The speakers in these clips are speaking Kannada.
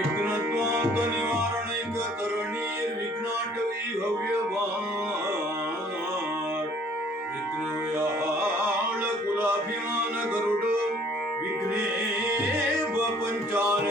विघ्नत्वात् निवारणैकतरणीर्विघ्नाटवी हव्यभाट् विघ्नव्याळ कुलाभिमान गरुड विघ्ने पञ्चान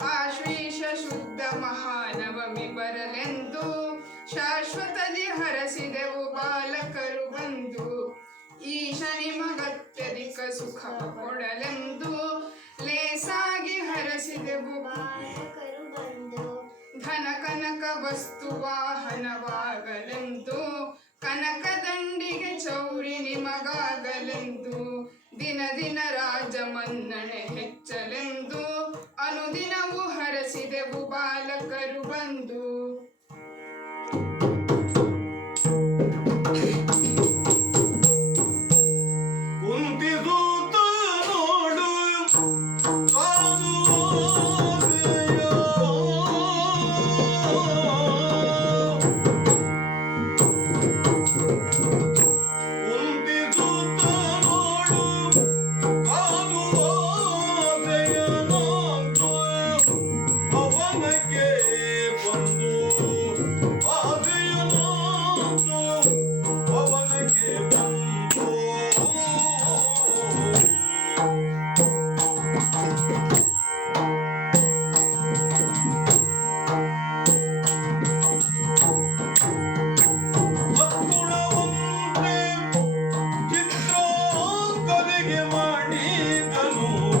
ಆಶ್ವೇಶ ಶುದ್ಧ ಮಹಾನವಮಿ ಬರಲೆಂದು ಶಾಶ್ವತದಿ ಹರಸಿದೆವು ಬಾಲಕರು ಬಂದು. ಈಶ ನಿಮಗತ್ಯಧಿಕ ಸುಖ ಕೊಡಲೆಂದು ಲೇಸಾಗಿ ಹರಸಿದೆವು. ಬಾಲಕರು ಬಂದು. ಧನ ಕನಕ ವಸ್ತು ವಾಹನವಾಗಲೆಂದು ಕನಕ ದಂಡಿಗೆ ಚೌರಿ ನಿಮಗಾಗಲೆಂದು ದಿನ ದಿನ ರಾಜ ಮನ್ನಣೆ ಹೆಚ್ಚಲೆಂದು. ಅನುದಿನವು ಹರಸಿದೆವು ಬಾಲಕರು ಬಂದು. ಮಾಡಿ ಗನು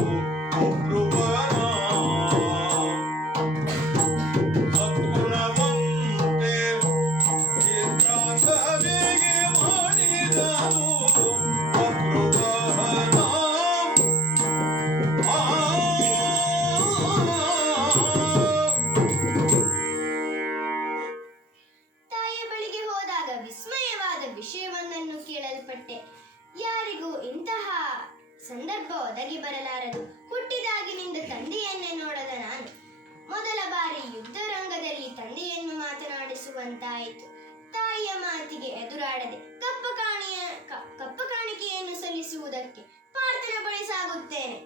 Dante.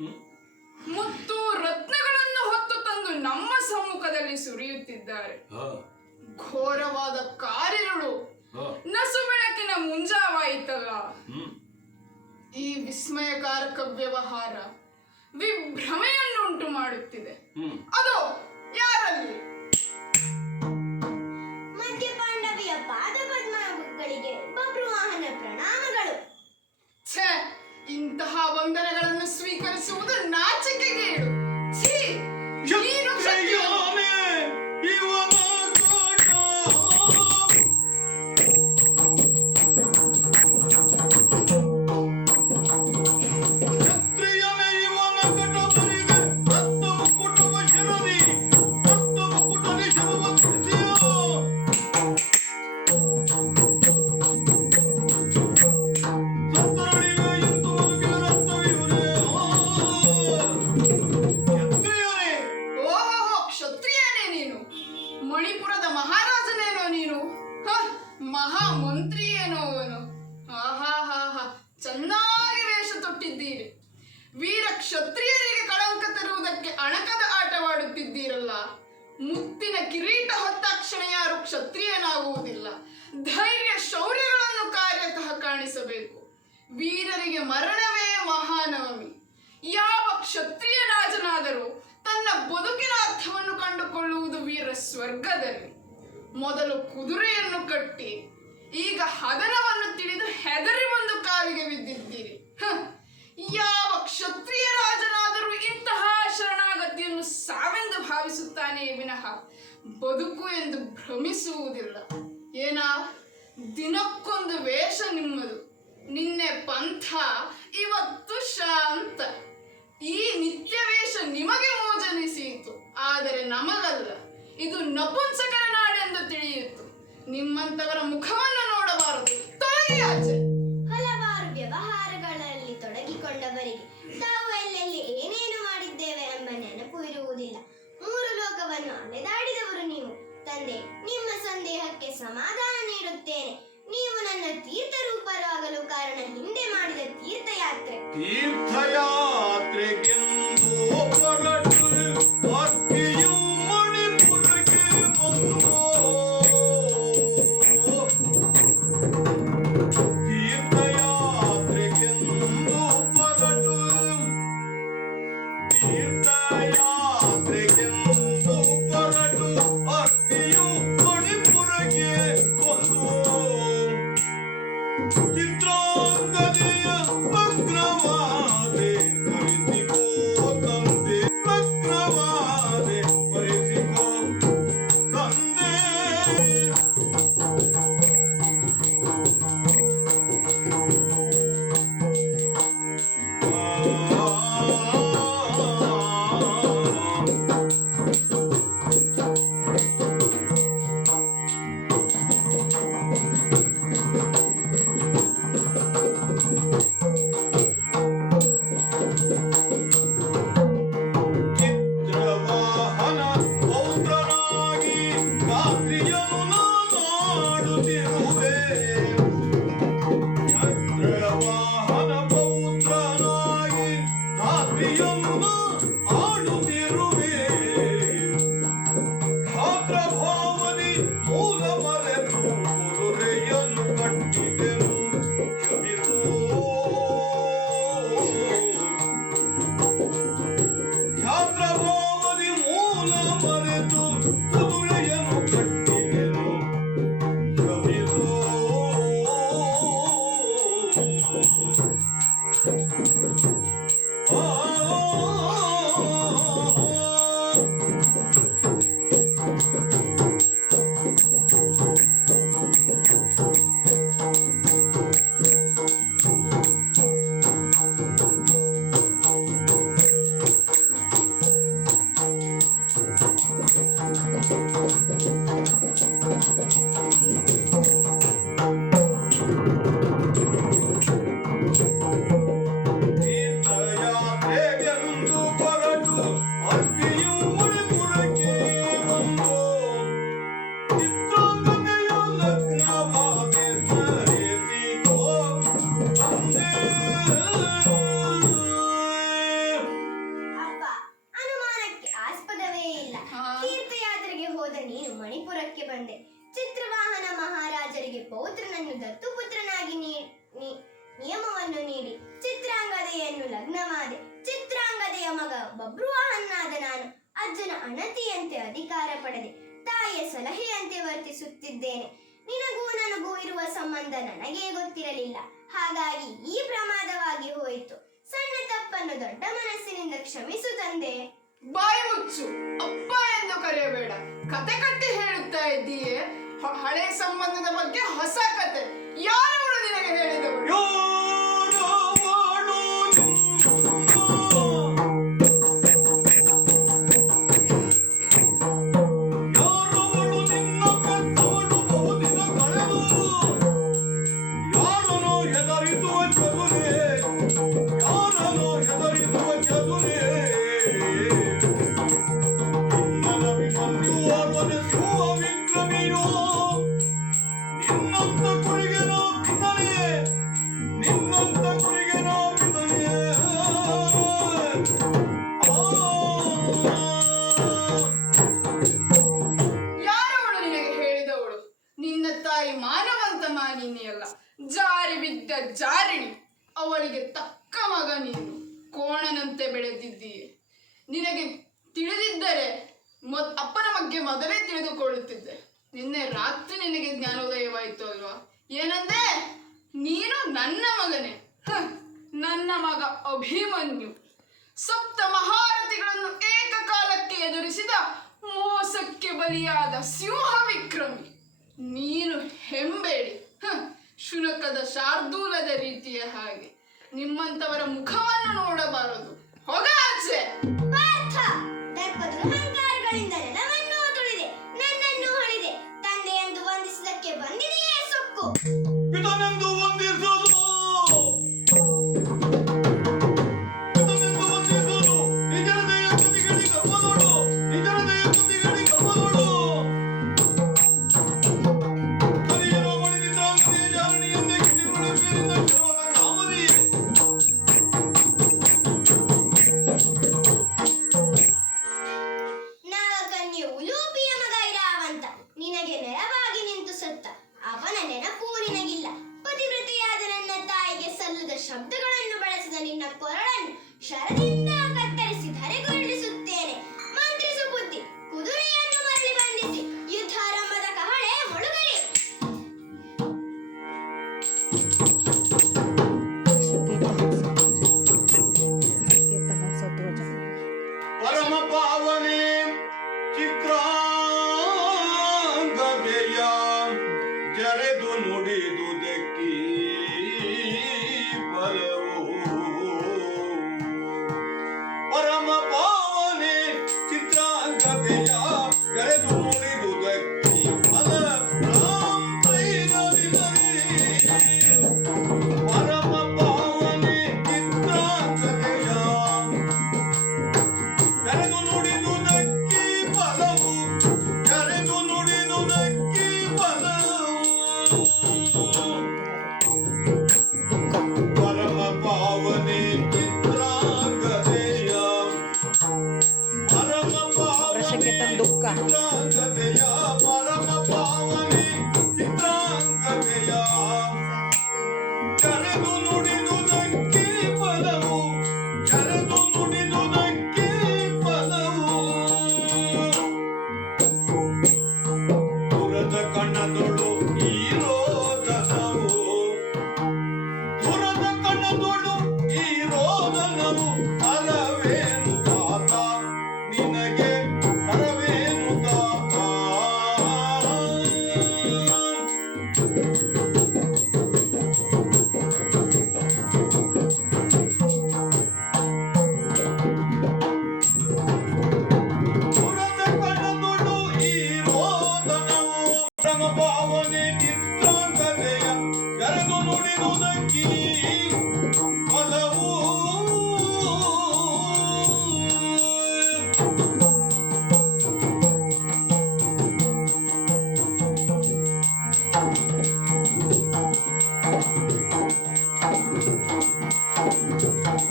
ಮುತ್ತು ರತ್ನಗಳನ್ನು ಹೊತ್ತು ತಂದು ನಮ್ಮ ಸಮ್ಮುಖದಲ್ಲಿ ಸುರಿಯುತ್ತಿದ್ದಾರೆ. ಘೋರವಾದ ಕಾರಿರುಳು. ನಸು ಬೆಳಕಿನ ಮುಂಜಾವಾಯಿತಲ್ಲ. ಈ ವಿಸ್ಮಯಕಾರಕ ವ್ಯವಹಾರ ವಿಭ್ರಮೆಯನ್ನುಂಟು ಮಾಡುತ್ತಿದೆ. ಅದು ಯಾರಲ್ಲಿ? ಮಧ್ಯಪಾಂಡವಿಯ ಪಾದ ಪದ್ಮಗಳಿಗೆ ಬಬ್ರುವಾಹನ ಪ್ರಣಾಮಗಳು. ಛೇ ಇಂತಹ ವಂದನೆಗಳನ್ನು ಸ್ವೀಕರಿಸುವುದು ನಾಚಿಕೆಗೇಡು ಛೀ ನೀನು. ಕ್ಷತ್ರಿಯನಾಗುವುದಿಲ್ಲ ಧೈರ್ಯ ಶೌರ್ಯಗಳನ್ನು ಕಾರ್ಯತಃ ಕಾಣಿಸಬೇಕು. ವೀರರಿಗೆ ಮರಣವೇ ಮಹಾನವಮಿ. ಯಾವ ಕ್ಷತ್ರಿಯ ರಾಜನಾದರೂ ತನ್ನ ಬದುಕಿನ ಅರ್ಥವನ್ನು ಕಂಡುಕೊಳ್ಳುವುದು ವೀರ ಸ್ವರ್ಗದಲ್ಲಿ. ಮೊದಲು ಕುದುರೆಯನ್ನು ಕಟ್ಟಿ, ಈಗ ಹದನವನ್ನು ತಿಳಿದು ಹೆದರಿ ಒಂದು ಕಾಲಿಗೆ ಬಿದ್ದಿದ್ದೀರಿ. ಯಾವ ಕ್ಷತ್ರಿಯ ರಾಜನಾದರೂ ಇಂತಹ ಶರಣಾಗತಿಯನ್ನು ಸಾವೆಂದು ಭಾವಿಸುತ್ತಾನೆ ವಿನಃ. ಬದುಕು ಎಂದು ಭ್ರಮಿಸುವುದಿಲ್ಲ. ಏನ? ದಿನಕ್ಕೊಂದು ವೇಷ ನಿಮ್ಮದು. ನಿನ್ನೆ ಪಂಥ, ಇವತ್ತು ಶಾಂತ. ಈ ನಿತ್ಯ ವೇಷ ನಿಮಗೆ ಮೋಜನಿಸಿಯಿತು ಆದರೆ ನಮಗಲ್ಲ. ಇದು ನಪುಂಸಕರ ನಾಡೆಂದು ತಿಳಿಯಿತು. ನಿಮ್ಮಂತವರ ಮುಖವನ್ನು ಹತಮಾನಿನಿಯಲ್ಲ ಜಾರಿ ಬಿದ್ದ ಜಾರಿಣಿ, ಅವಳಿಗೆ ತಕ್ಕ ಮಗ ನೀನು. ಕೋಣನಂತೆ ಬೆಳೆದಿದ್ದೀಯ. ನಿನಗೆ ತಿಳಿದಿದ್ದರೆ ಮೊದ್ ಅಪ್ಪನ ಬಗ್ಗೆ ಮೊದಲೇ ತಿಳಿದುಕೊಳ್ಳುತ್ತಿದ್ದೆ. ನಿನ್ನೆ ರಾತ್ರಿ ನಿನಗೆ ಜ್ಞಾನೋದಯವಾಯಿತು ಅಲ್ವಾ? ಏನಂದ್ರೆ ನೀನು ನನ್ನ ಮಗನೇ. ನನ್ನ ಮಗ ಅಭಿಮನ್ಯು. ಸಪ್ತ ಮಹಾರಥಿಗಳನ್ನು ಏಕಕಾಲಕ್ಕೆ ಎದುರಿಸಿದ ಮೋಸಕ್ಕೆ ಬಲಿಯಾದ ಸಿಂಹ ವಿಕ್ರಮಿ ನೀರು ಹೆಂಬೇಡಿ. ಶುನಕದ ಶಾರ್ದೂಲದ ರೀತಿಯ ಹಾಗೆ. ನಿಮ್ಮಂತವರ ಮುಖವನ್ನು ನೋಡಬಾರದು. ಹೊಗ ಆಚೆ. ಬಂದಿದೆಯೇ ಸೊಕ್ಕು? ಇದನ್ನೆಂದು ಹೊಂದಿಸೋದು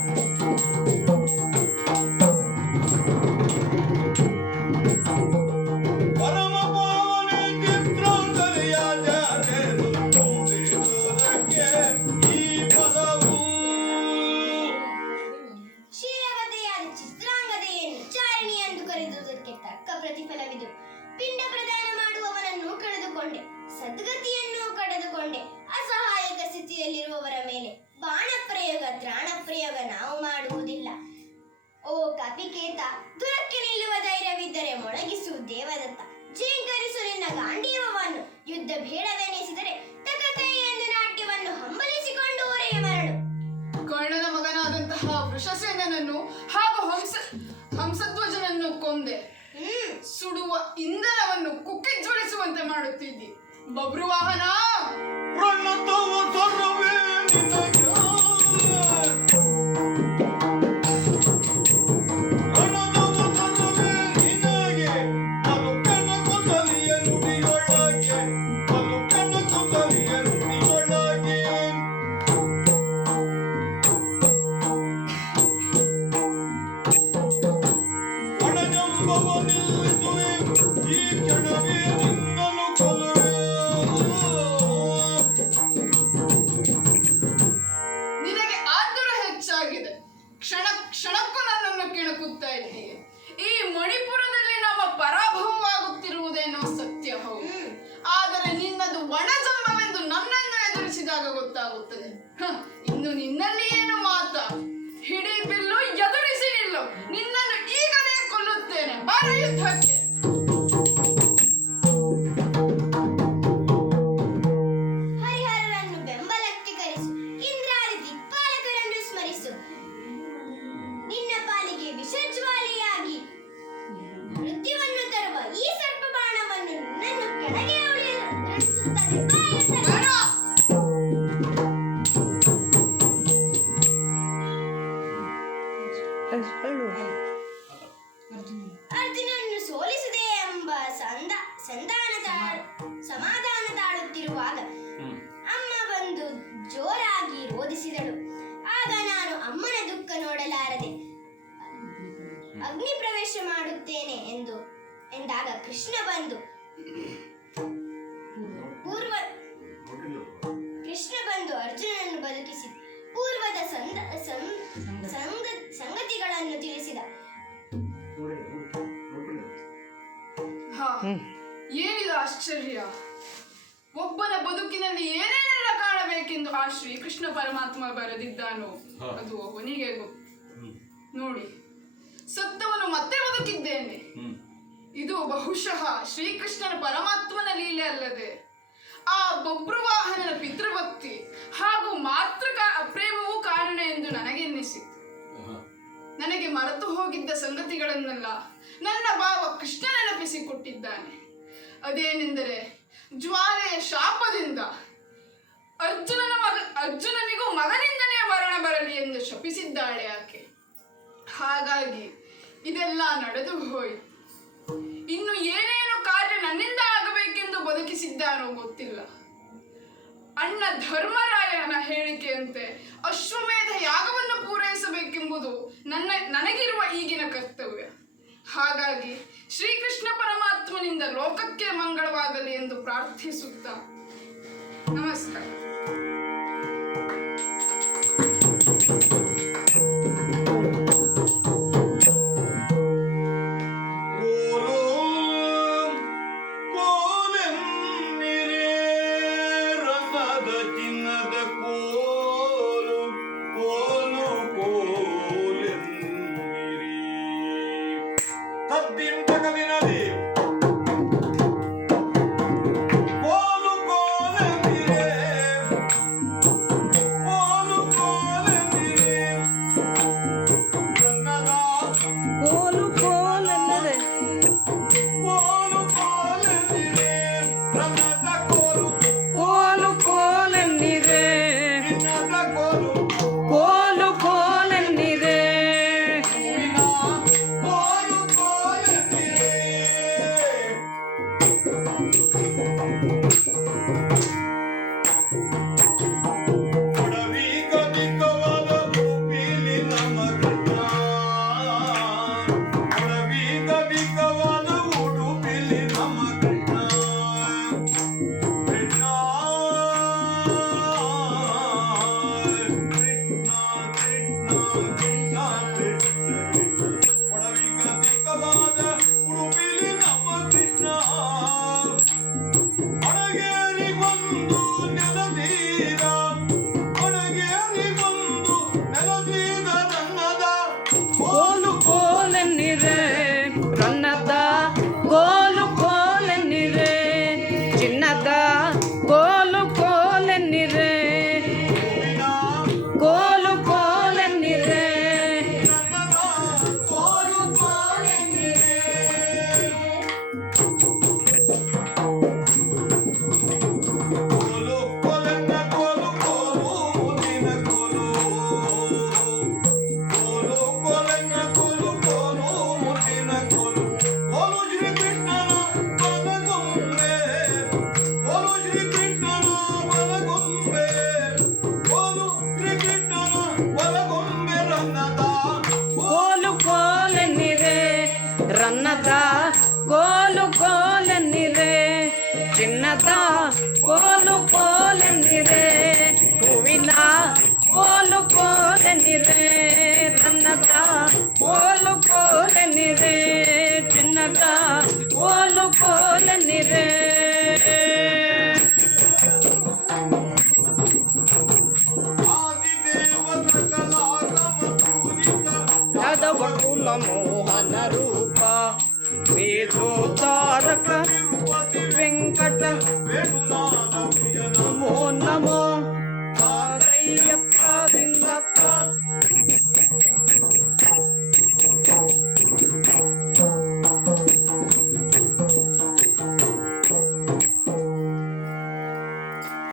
Música ಇಂಧನವನ್ನು ಕುಕ್ಕಿಜ್ವಲಿಸುವಂತೆ ಮಾಡುತ್ತಿದ್ದಿ ಬಬ್ರುವಾಹನ Bye. ಆಶ್ಚರ್ಯ. ಒಬ್ಬನ ಬದುಕಿನಲ್ಲಿ ಏನೇನೆಲ್ಲ ಕಾಣಬೇಕೆಂದು ಆ ಶ್ರೀಕೃಷ್ಣ ಪರಮಾತ್ಮ ಬರೆದಿದ್ದಾನೋ? ಅದು ಅವನಿಗೆ ನೋಡಿ. ಸತ್ತವನು ಮತ್ತೆ ಬದುಕಿದ್ದೇನೆ. ಇದು ಬಹುಶಃ ಶ್ರೀಕೃಷ್ಣನ ಪರಮಾತ್ಮನ ಲೀಲೆ ಅಲ್ಲದೆ ಆ ಬಬ್ರುವಾಹನನ ಪಿತೃಭಕ್ತಿ ಹಾಗೂ ಮಾತೃ ಪ್ರೇಮವೂ ಕಾರಣ ಎಂದು ನನಗೆ ಎನ್ನಿಸಿತು ನನಗೆ ಮರೆತು ಹೋಗಿದ್ದ ಸಂಗತಿಗಳನ್ನೆಲ್ಲ ನನ್ನ ಭಾವ ಕೃಷ್ಣ ನೆನಪಿಸಿಕೊಟ್ಟಿದ್ದಾನೆ. ಅದೇನೆಂದರೆ ಜ್ವಾಲೆಯ ಶಾಪದಿಂದ ಅರ್ಜುನನ ಮಗ ಅರ್ಜುನನಿಗೂ ಮಗನಿಂದನೇ ಮರಣ ಬರಲಿ ಎಂದು ಶಪಿಸಿದ್ದಾಳೆ ಆಕೆ. ಹಾಗಾಗಿ ಇದೆಲ್ಲ ನಡೆದು ಹೋಯಿತು. ಇನ್ನು ಏನೇನು ಕಾರ್ಯ ನನ್ನಿಂದ ಆಗಬೇಕೆಂದು ಬದುಕಿಸಿದ್ದಾನೋ ಗೊತ್ತಿಲ್ಲ. ಅಣ್ಣ ಧರ್ಮರಾಯನ ಹೇಳಿಕೆಯಂತೆ ಅಶ್ವಮೇಧ ಯಾಗವನ್ನು ಪೂರೈಸಬೇಕೆಂಬುದು ನನ್ನ ನನಗಿರುವ ಈಗಿನ ಕರ್ತವ್ಯ. ಹಾಗಾಗಿ ಶ್ರೀಕೃಷ್ಣ ಪರಮಾತ್ಮನಿಂದ ಲೋಕಕ್ಕೆ ಮಂಗಳವಾಗಲಿ ಎಂದು ಪ್ರಾರ್ಥಿಸುತ್ತಾ